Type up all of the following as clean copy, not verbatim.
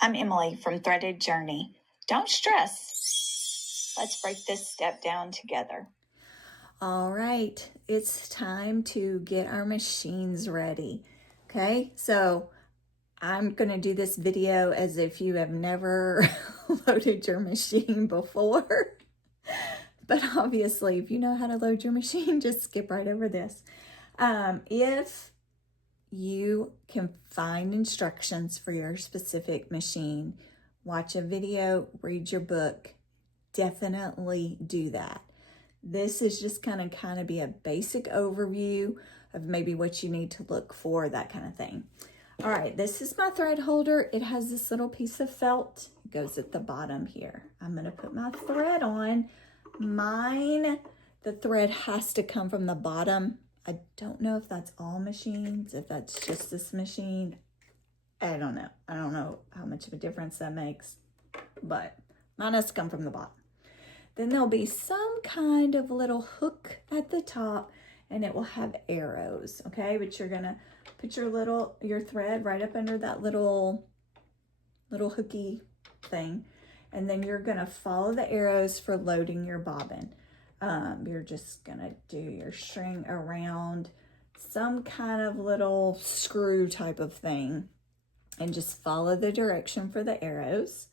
I'm Emily from Threaded Journey. Don't stress. Let's break this step down together. All right, it's time to get our machines ready. Okay, so I'm going to do this video as if you have never loaded your machine before. But obviously, if you know how to load your machine, just skip right over this. If you can find instructions for your specific machine, watch a video, read your book, definitely do that. This is just kind of be a basic overview of maybe what you need to look for, that kind of thing. All right, this is my thread holder. It has this little piece of felt. It goes at the bottom here. I'm gonna put my thread on. Mine, the thread has to come from the bottom. I don't know if that's all machines, if that's just this machine. I don't know. I don't know how much of a difference that makes, but mine has to come from the bottom. Then there'll be some kind of little hook at the top and it will have arrows, okay? But you're gonna put your thread right up under that little hooky thing. And then you're gonna follow the arrows for loading your bobbin. You're just gonna do your string around some kind of little screw type of thing and just follow the direction for the arrows.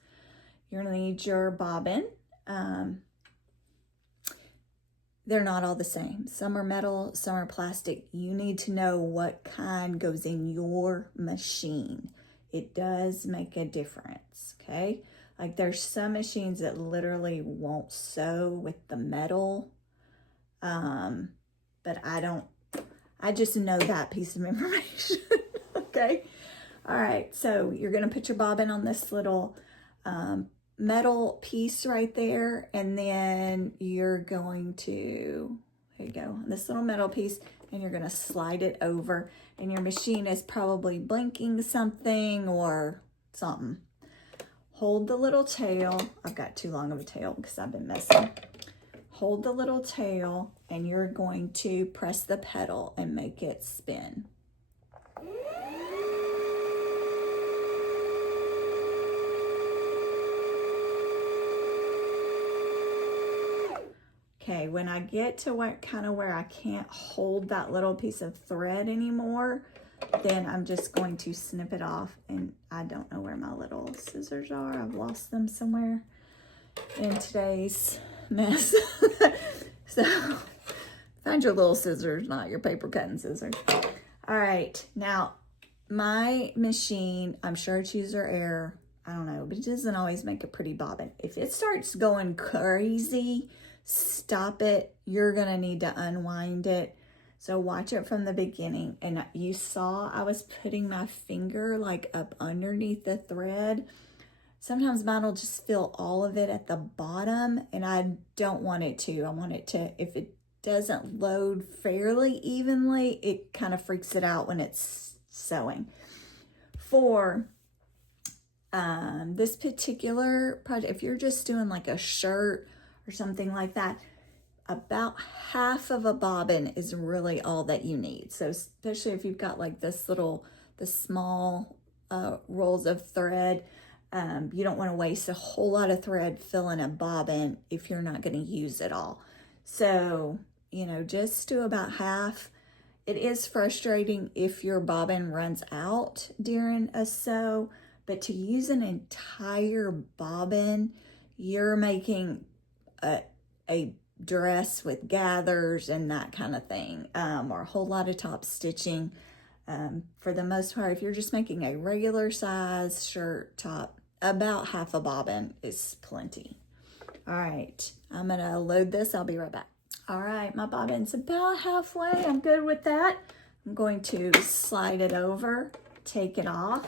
You're gonna need your bobbin. They're not all the same. Some are metal, some are plastic. You need to know what kind goes in your machine. It does make a difference, okay? Like there's some machines that literally won't sew with the metal, but I just know that piece of information, okay? All right, so you're gonna put your bobbin on this little metal piece right there, and then you're going to, here you go, this little metal piece, and you're gonna slide it over, and your machine is probably blinking something or something. Hold the little tail. I've got too long of a tail because I've been messing. Hold the little tail, and you're going to press the pedal and make it spin. Okay, when I get to where I can't hold that little piece of thread anymore, then I'm just going to snip it off, and I don't know where my little scissors are. I've lost them somewhere in today's mess. So find your little scissors, not your paper cutting scissors. All right, now my machine, I'm sure it's user error, I don't know, but it doesn't always make a pretty bobbin. If it starts going crazy, stop it. You're gonna need to unwind it. So watch it from the beginning. And you saw I was putting my finger like up underneath the thread. Sometimes mine will just feel all of it at the bottom, and I don't want it to. I want it to, if it doesn't load fairly evenly, it kind of freaks it out when it's sewing. For this particular project, if you're just doing like a shirt or something like that, about half of a bobbin is really all that you need. So especially if you've got like the small rolls of thread, you don't want to waste a whole lot of thread filling a bobbin if you're not going to use it all. So, you know, just do about half. It is frustrating if your bobbin runs out during a sew, but to use an entire bobbin, you're making a dress with gathers and that kind of thing, or a whole lot of top stitching. For the most part, if you're just making a regular size shirt top, about half a bobbin is plenty. All right, I'm gonna load this. I'll be right back. All right, my bobbin's about halfway. I'm good with that. I'm going to slide it over, take it off,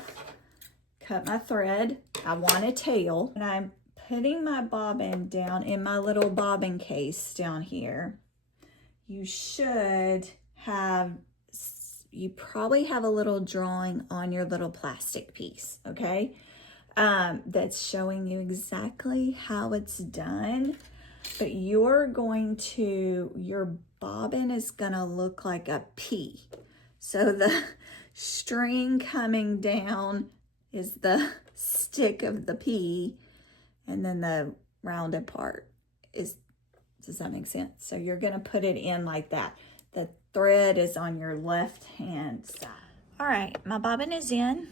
cut my thread. I want a tail, and I'm putting my bobbin down in my little bobbin case down here. You probably have a little drawing on your little plastic piece, okay? That's showing you exactly how it's done. But your bobbin is gonna look like a P. So the string coming down is the stick of the pea, and then the rounded part is, does that make sense? So you're gonna put it in like that. The thread is on your left hand side. All right, my bobbin is in.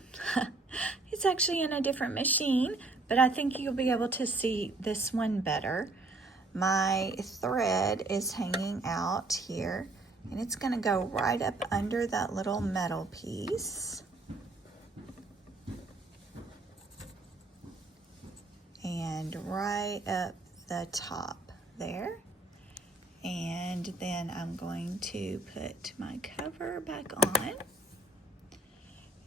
It's actually in a different machine, but I think you'll be able to see this one better. My thread is hanging out here, and it's gonna go right up under that little metal piece. And right up the top there. And then I'm going to put my cover back on.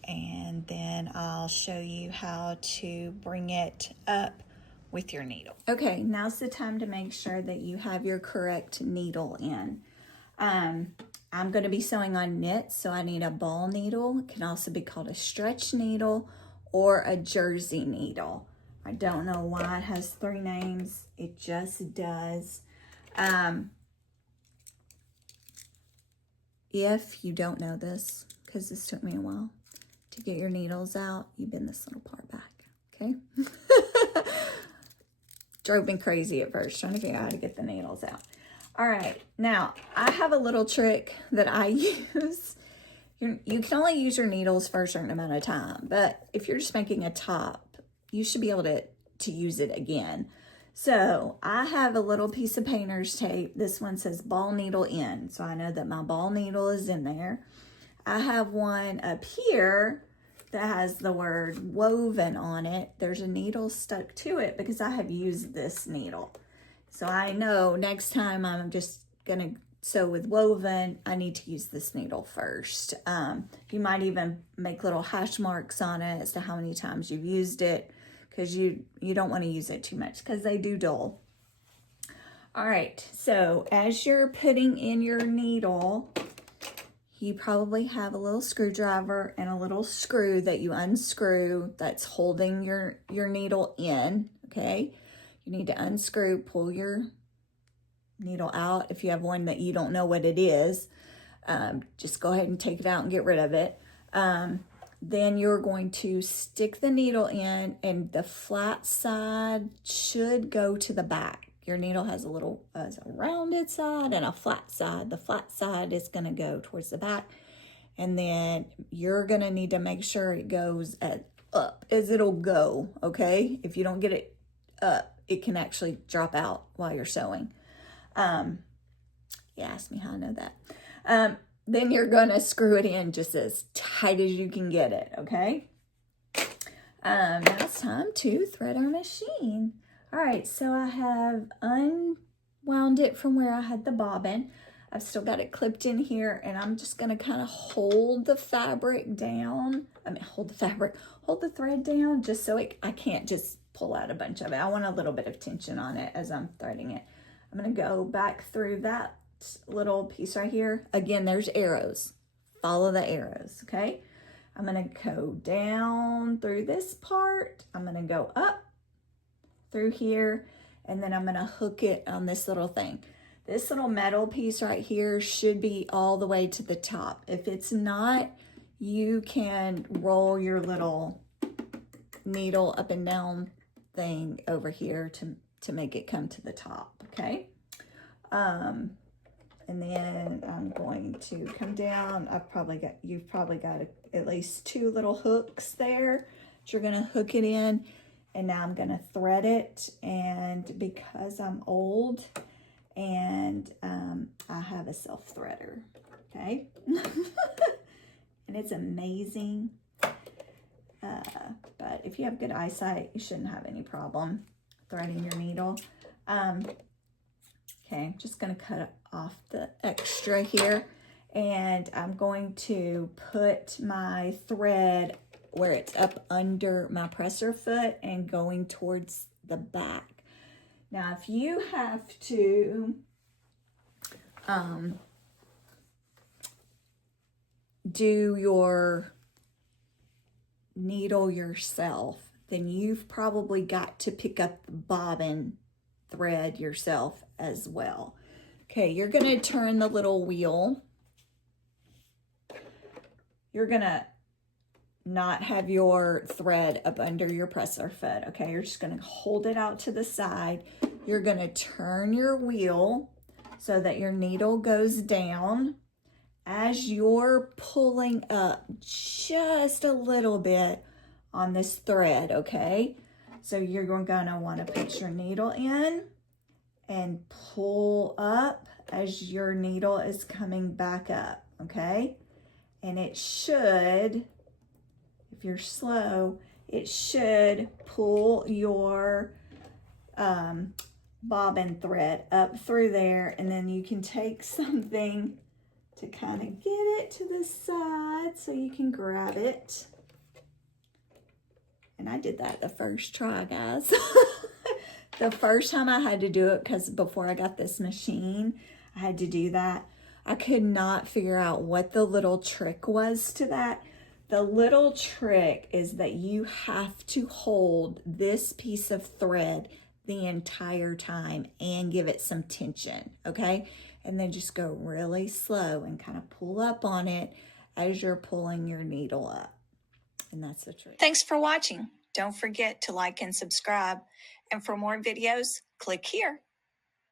And then I'll show you how to bring it up with your needle. Okay, now's the time to make sure that you have your correct needle in. I'm going to be sewing on knit, so I need a ball needle. It can also be called a stretch needle or a jersey needle. I don't know why it has 3 names. It just does. If you don't know this, because this took me a while to get your needles out, you bend this little part back, okay? Drove me crazy at first trying to figure out how to get the needles out. All right, now I have a little trick that I use. You can only use your needles for a certain amount of time, but if you're just making a top, you should be able to use it again. So I have a little piece of painter's tape. This one says ball needle in, so I know that my ball needle is in there. I have one up here that has the word woven on it. There's a needle stuck to it because I have used this needle. So I know next time I'm just gonna sew with woven, I need to use this needle first. You might even make little hash marks on it as to how many times you've used it, because you don't want to use it too much because they do dull. All right, so as you're putting in your needle, you probably have a little screwdriver and a little screw that you unscrew that's holding your needle in, okay? You need to unscrew, pull your needle out. If you have one that you don't know what it is, just go ahead and take it out and get rid of it. Then you're going to stick the needle in, and the flat side should go to the back. Your needle has a rounded side and a flat side. The flat side is going to go towards the back, and then you're going to need to make sure it goes up as it'll go, okay? If you don't get it up, it can actually drop out while you're sewing. You asked me how I know that. Then you're going to screw it in just as tight as you can get it, okay? Now it's time to thread our machine. All right, so I have unwound it from where I had the bobbin. I've still got it clipped in here, and I'm just going to kind of hold the fabric down. Hold the thread down just so I can't just pull out a bunch of it. I want a little bit of tension on it as I'm threading it. I'm going to go back through that little piece right here. Again, there's arrows. Follow the arrows, okay? I'm going to go down through this part. I'm going to go up through here, and then I'm going to hook it on this little thing. This little metal piece right here should be all the way to the top. If it's not, you can roll your little needle up and down thing over here to make it come to the top, okay? And then I'm going to come down. You've probably got at least 2 little hooks there that you're gonna hook it in. And now I'm gonna thread it. And because I'm old and I have a self threader, okay? And it's amazing. But if you have good eyesight, you shouldn't have any problem threading your needle. Okay, I'm just going to cut off the extra here, and I'm going to put my thread where it's up under my presser foot and going towards the back. Now, if you have to do your needle yourself, then you've probably got to pick up the bobbin thread yourself as well. Okay, you're going to turn the little wheel. You're going to not have your thread up under your presser foot. Okay, you're just gonna hold it out to the side. You're gonna turn your wheel so that your needle goes down. As you're pulling up just a little bit on this thread, okay? So you're gonna wanna put your needle in and pull up as your needle is coming back up, okay? And it should, if you're slow, it should pull your bobbin thread up through there, and then you can take something to kind of get it to the side so you can grab it. And I did that the first try, guys. The first time I had to do it, because before I got this machine, I had to do that. I could not figure out what the little trick was to that. The little trick is that you have to hold this piece of thread the entire time and give it some tension, okay? And then just go really slow and kind of pull up on it as you're pulling your needle up. And that's the trick. Thanks for watching. Don't forget to like and subscribe. And for more videos, click here.